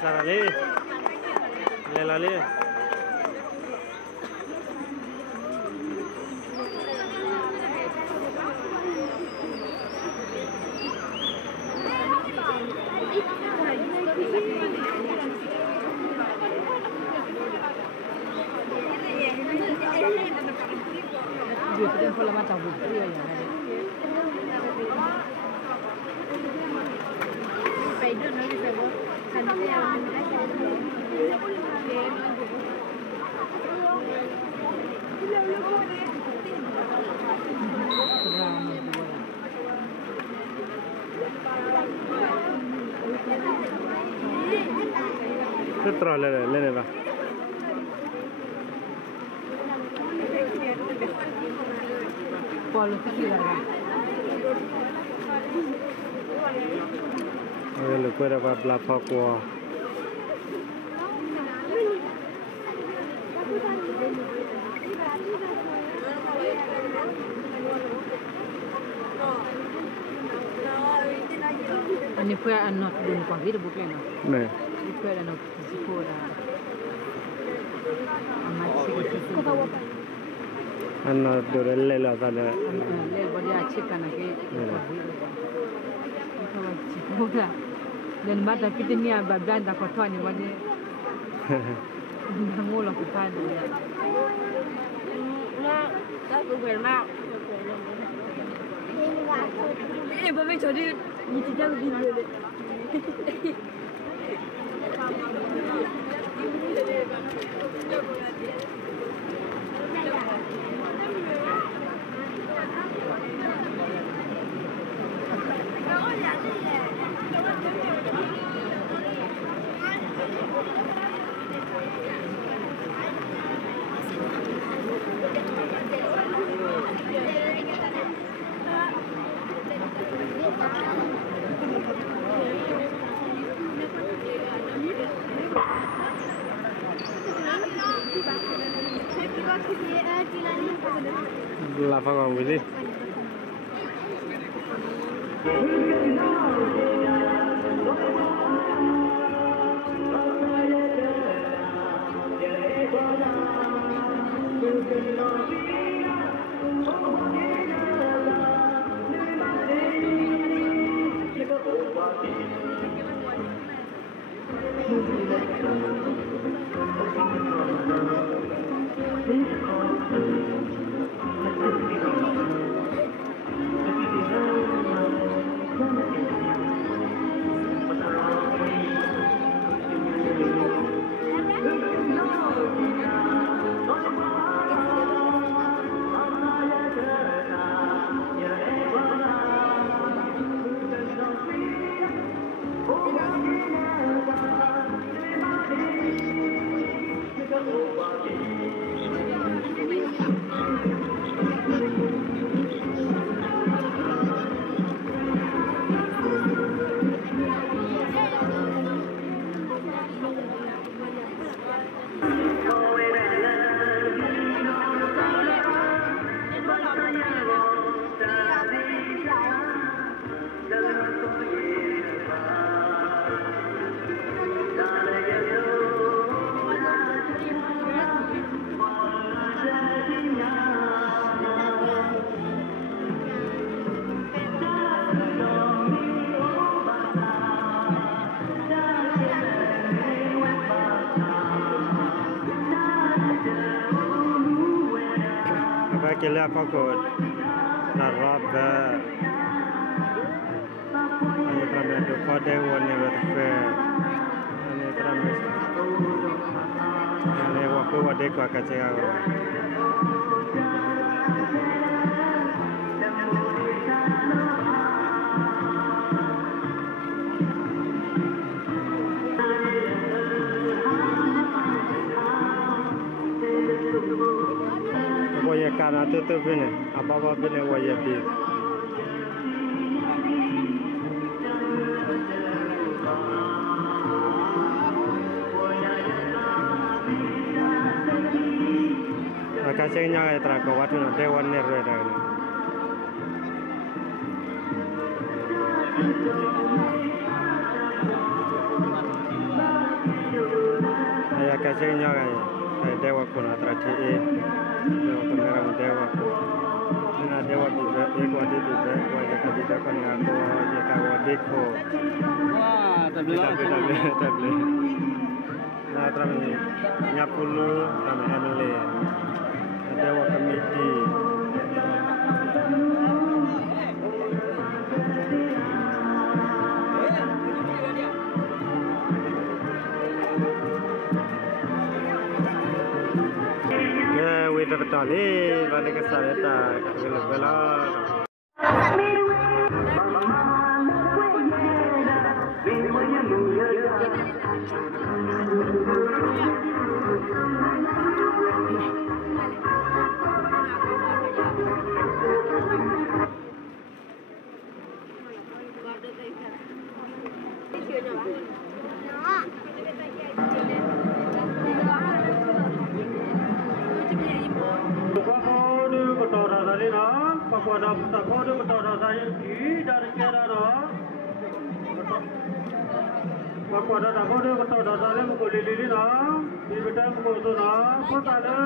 sarali lelali dia pun pola macam buku ya. Terus lele lah. Polo kira lah. Lu kau dapat belapak wah. Ani pun anak dulu pagi tu bukan nak. Nah. Itu anak sekolah. Masih kita. Anak dulu lele sana. Lele boleh acik kan lagi. Itu macam sekolah. Dan mata kita ni abang dah kotor ni boleh. Ngulak kita tu. Nah, tak boleh nak. Bapak jadi ni tidak boleh. Lapang orang boleh. Kela fakot naraba ani kami do pada wani berfe ani kami ani waktu wade ko akace ago Waya kana tu bine, apa bine waya bi. Akasenya itra ko watu na dewan ne reda ni. kasih nyaga ya. Dewa kuna terati dewa kamera dewa. Nina dewa bisa ekor di bisa ekor jika bisa kan aku jika wadiko. Wah, Tablet. Nah terami nyapulu kami MLA. Dewa komiti. Kita betul ni, mana kesalahan tak bela. Pada tak kode betul saya di dari kira dah. Pada tak kode betul saya mukul lili dah. Di betul mukul tu dah. Kota ada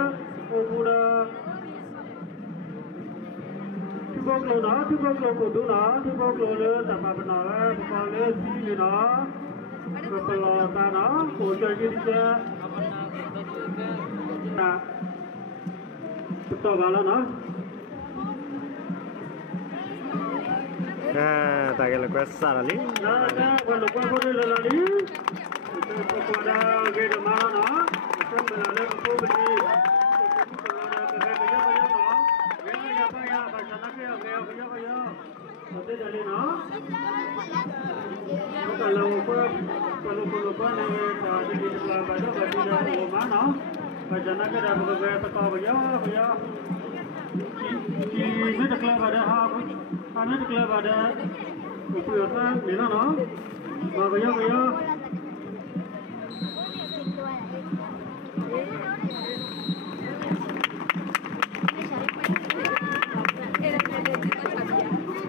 kuda. Tibok lo dah, tibok lo kudu dah, tibok lo le tak apa benar. Bukan le sini dah. Kepala dah, kuda jadi je. Nah, betul balan dah. Tak kira lepas sarali. Kalau lepas boleh lelaki, kita pada gede mana, kita melale aku beri. Kalau ada kerja na, kerja apa ya, macam nak kerja. Nanti jadi na. Kalau lupa ni, tadi di sebelah baca berarti dah mana, macam nak kerja kerja tak kerja. Ini deklar pada hak. Kami deklar pada upaya mana no? Bagaimana?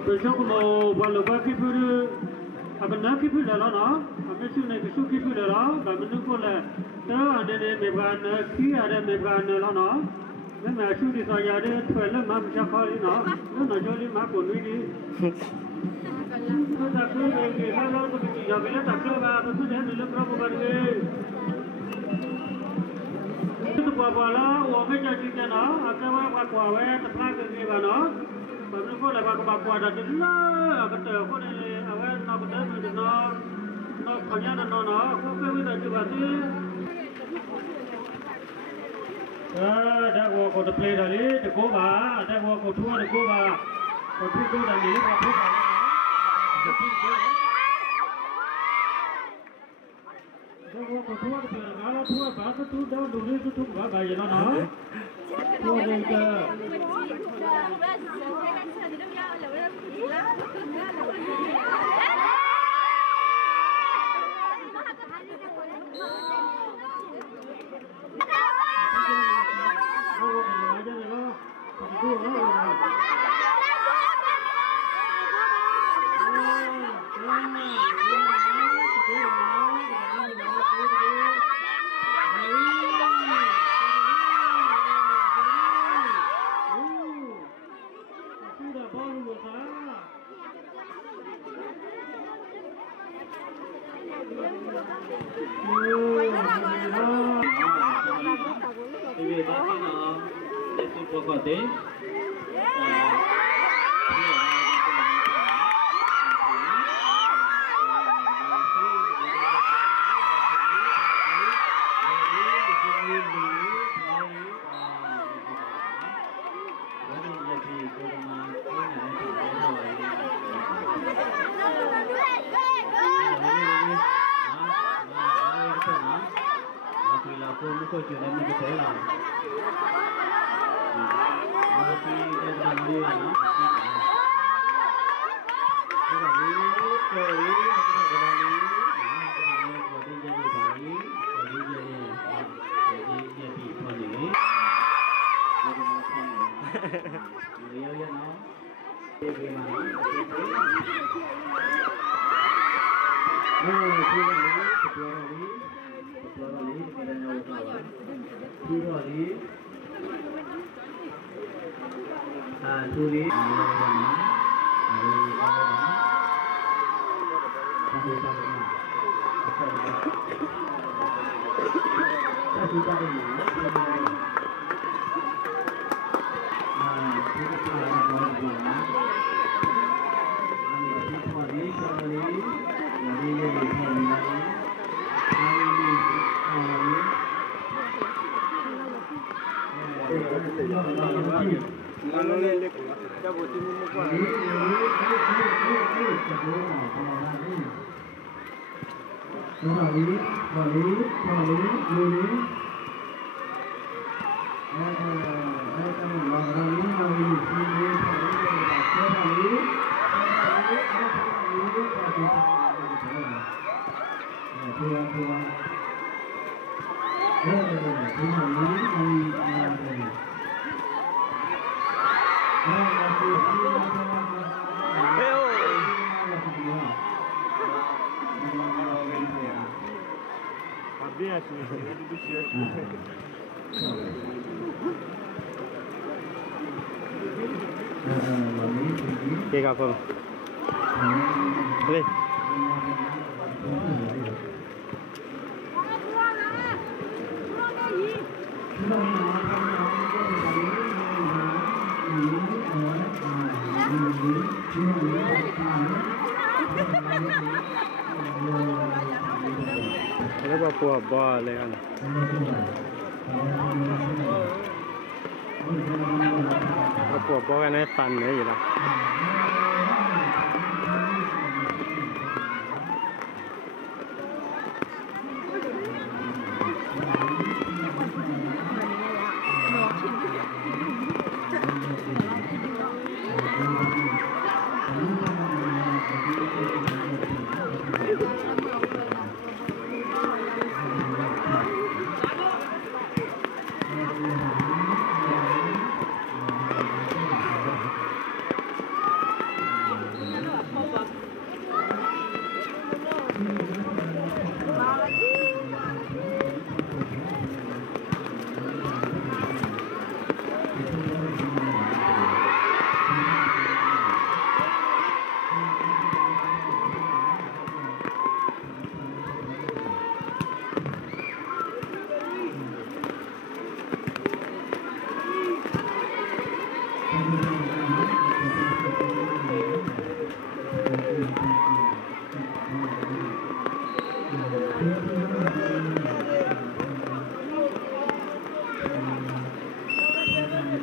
Besok mau balap kipur, akan nak kipur dah na? Kami sudah besok kipur dah. Kami tu pula, ada ni megan, ada megan lah na. मैं ऐसे ही साया रे पहले मैं मुझे ना ना जोली मैं बोलूँ ही तो तकलीफ है कि हर लोग को भी जागे ना तकलीफ है तो तुझे नीले प्रभु कर गए तो बाबाला वो में जाती है ना अगर वो बाकुआ है तो प्लान करके बना बंदे को लगा को बाकुआ डालते ना अगर तो को नहीं अगर ना बता तो ना खनिया ना को भी डालती बाती dah gua kau play dari, dah gua bah, dah gua kau tua dah gua bah, kau tu gua dah ni, kau tu bah, dah gua kau tua dah play, kalau tua bah tu dah dulu tu bah bah je na, tua je ke. Oke, kapal. Boleh. Ada apa boleh kan? Apa kan ni fan ni lah.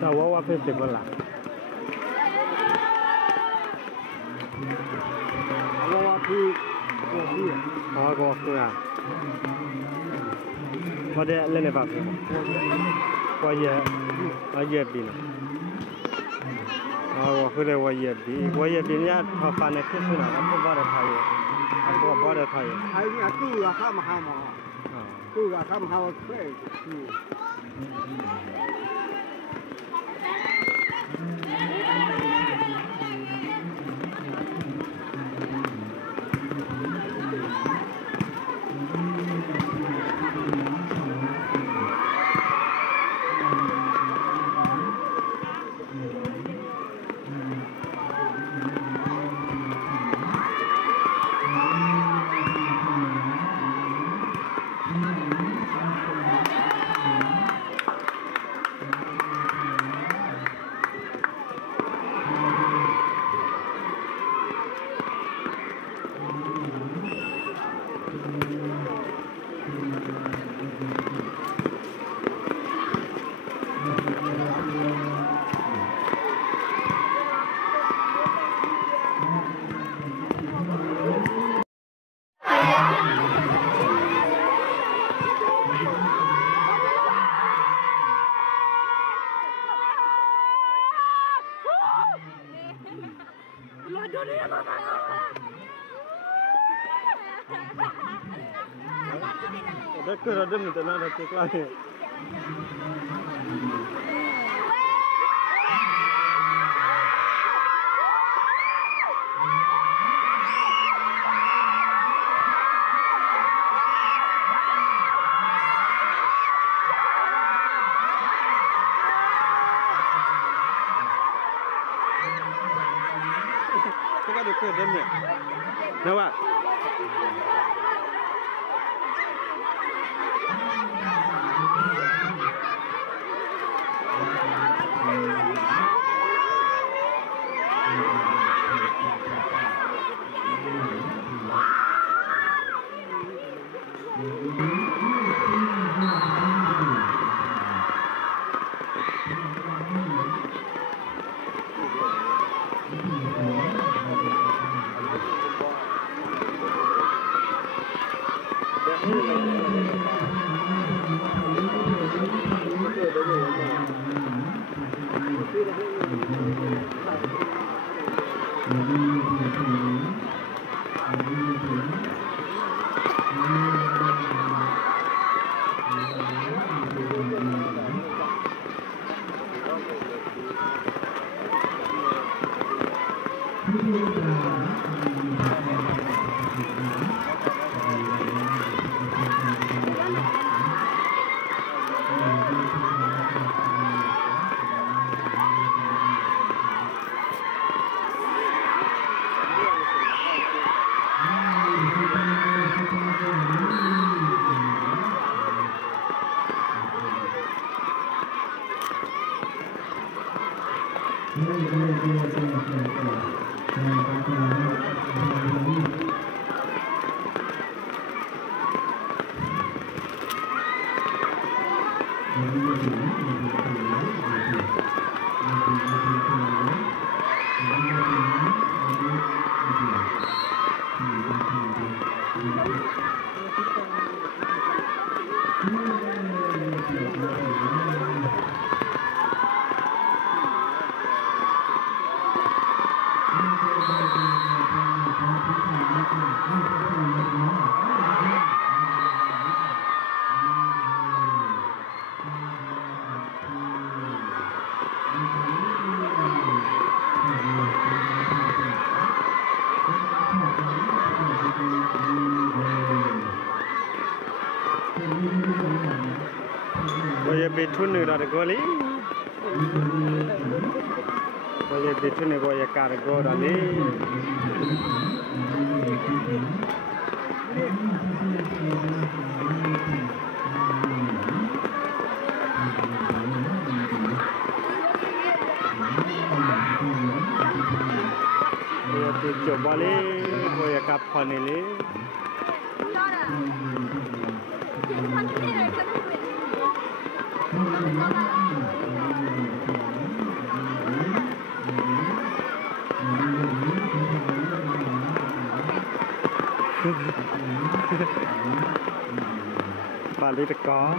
Tahu festival lah. Aku ya. Pada lain apa? Wajib bina. Aku dah wajib ni apa nak kesana? Aku baru tahu. Hari aku akan mahal. Tu akan mahal kau. Dah kerana minta nak cek lagi. Tengah dekat dia ni. Nampak? Boleh betun ni dah goli. Boleh betun ni boleh kargo dah ni. Boleh tujuh boleh, boleh kapal ni. Balik dekat.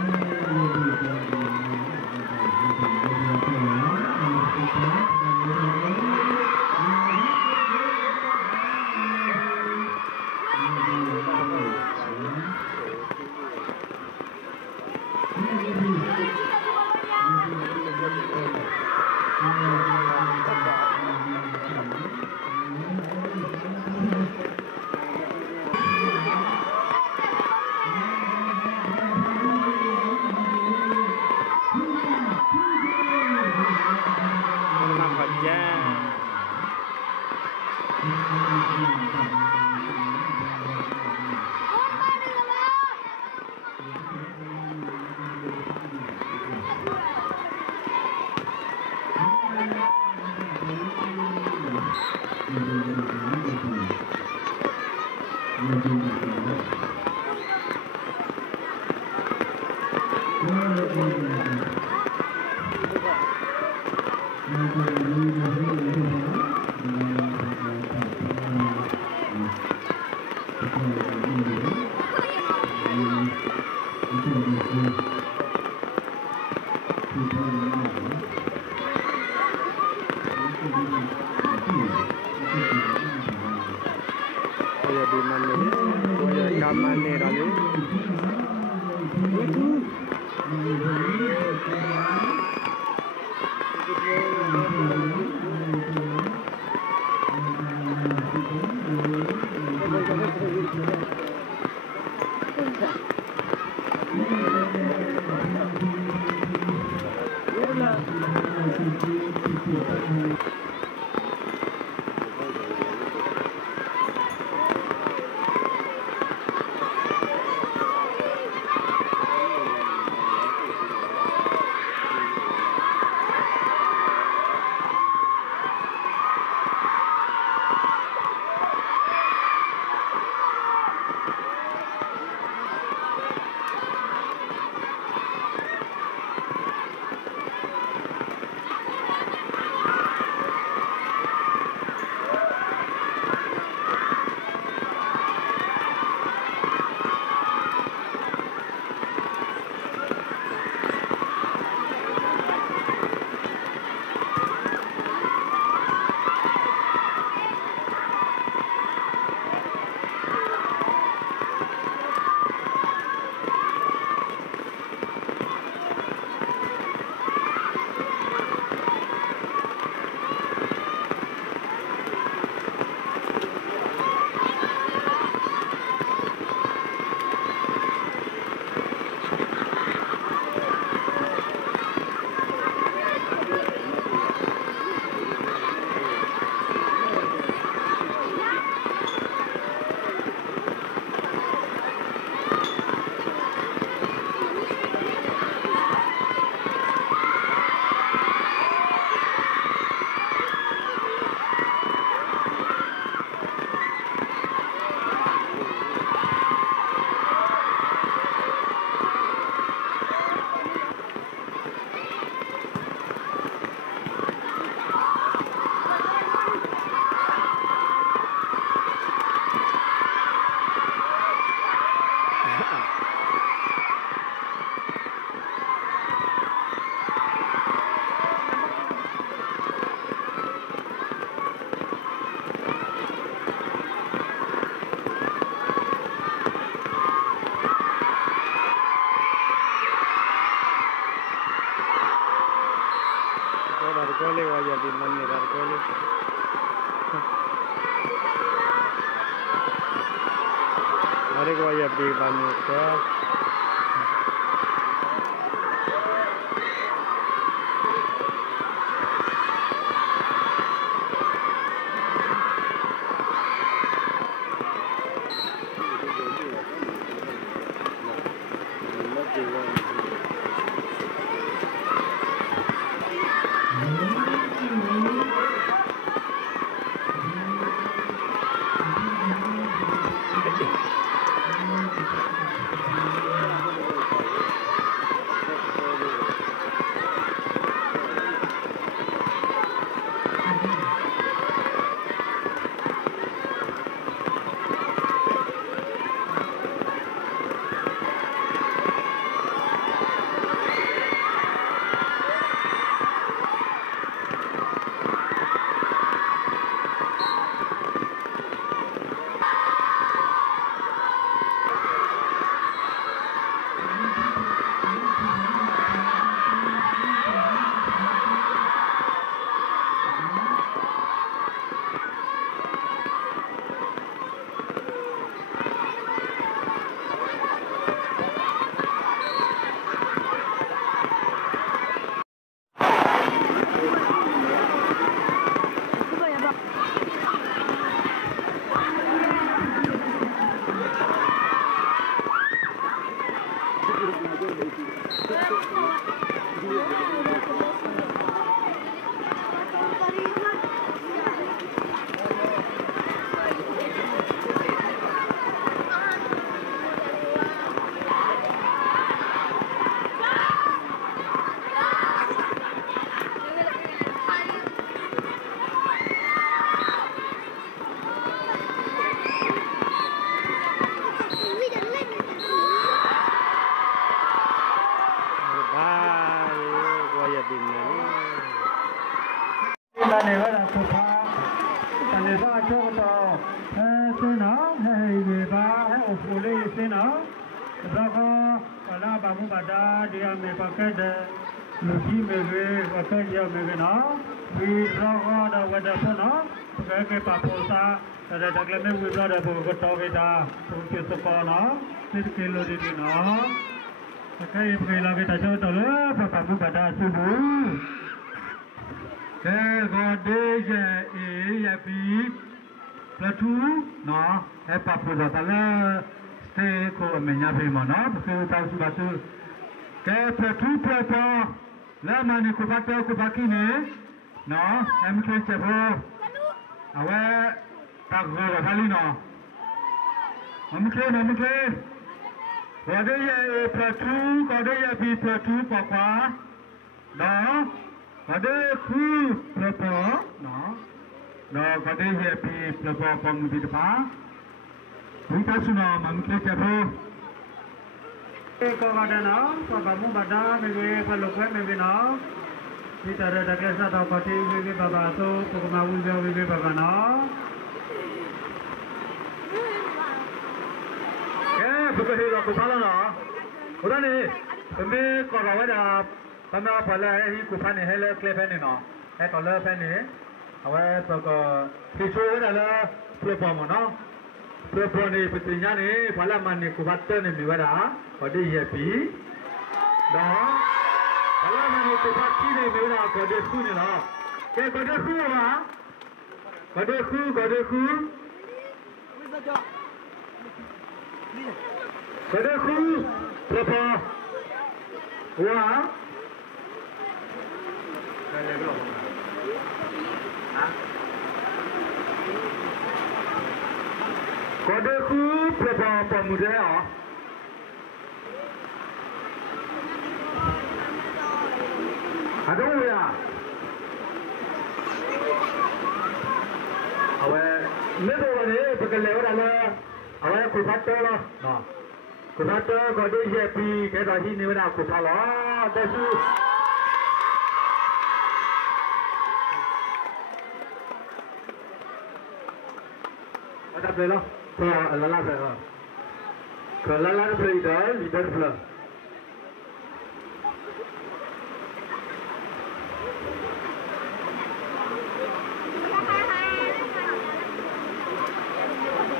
Hari gua ya di banyak ya. này gọi là cục hoa, còn để ra cho tàu xin nó hay về ba hay ở phủ lý xin nó, ra có là bà muốn bà đa đi ăn mấy cái lúa chi mấy cái cái gì mấy cái nó, vì ra có đâu cái đó nó, cái bà phụ sa, rồi đặc biệt mấy người ra đó cái tàu cái đó, cái số con nó, cái kilo đi nó, cái là cái cho tàu nữa, bà muốn bà đa xin bù. Cái gọi đây là bị platu nó hay bà phụ ta là stay của mình nhà về mà nó cái tao sẽ bắt cái platu platu là mà này của bác của bác này nó em chơi chơi vô à vậy ta gọi là gì nó em chơi gọi đây là platu gọi đây là bị platu quá đó ada khu pelapa, no, dah ada happy pelapa pang di depan. Kita sudah mungkin cepat. Kalau ada no, kalau kamu ada, mungkin kalau kau mungkin no, kita ada kisah atau kati mungkin bapa tu, pukul mahu jauh mungkin bapa no. Bukan hidup aku salah no. Udah ni, kami kalau ada. Kami apa lah ini kupan ni hele klep ni no, kalau klep ni, awak pokok tisu ni lah pelapa mana, pelapa ni betulnya ni, pada mana ni kupan ni miwara, pada happy, dah, pada mana ni kupan ni miwara pada khu ni lah, pada khu apa, pada khu, pelapa, wah. Kode ku berapa pemuda ya? Ada ya? Awak ni tu ni berkeluar ada. Awak kupat lah, nah. Kupat kode happy kita ini mana kupat lah, tapi ada bela, lala bela. Kalau lala bela leader bela.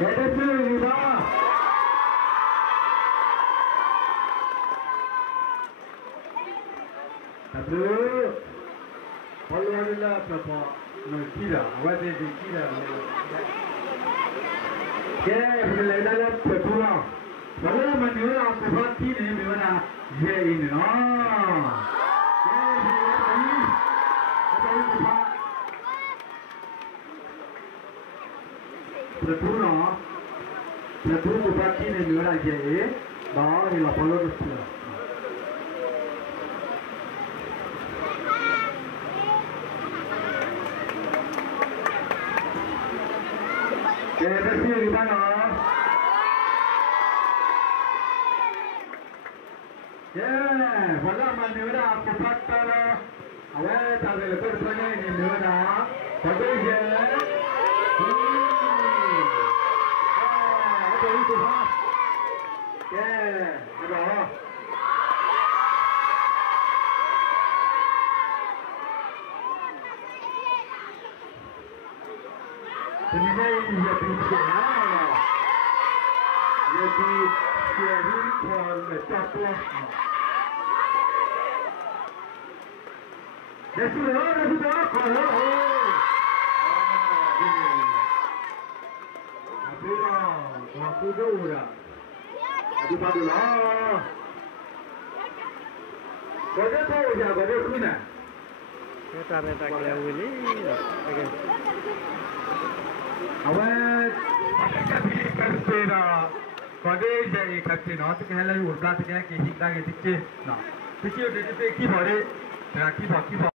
Jadi bela. Aduh. Kalau ada apa nak kira, awak jadi kira. Ke boleh dah berpulang. Kalau mana apa hati ni mana je ini no. Ke boleh apa berpulang. Berpulang hati ni mana je. Dah ni lah follow tu. Terima kasih mana? Wala mana apa faktor? Awak tak ada lepas mana ini mana? Betul je. Apa itu pak? Ada. Ini dia pinjam. Jadi jadi pun letaklah. Dah kalau. Aku dah. Aduh padulah. Kau tahu je, kau tahu mana? Kita minta kaya Willy. Okay. Awak kerja na, kode jadi kerja na, tu kehlah urut kerja kita kita kita na. Fikir jadi fikir boleh, nak kita.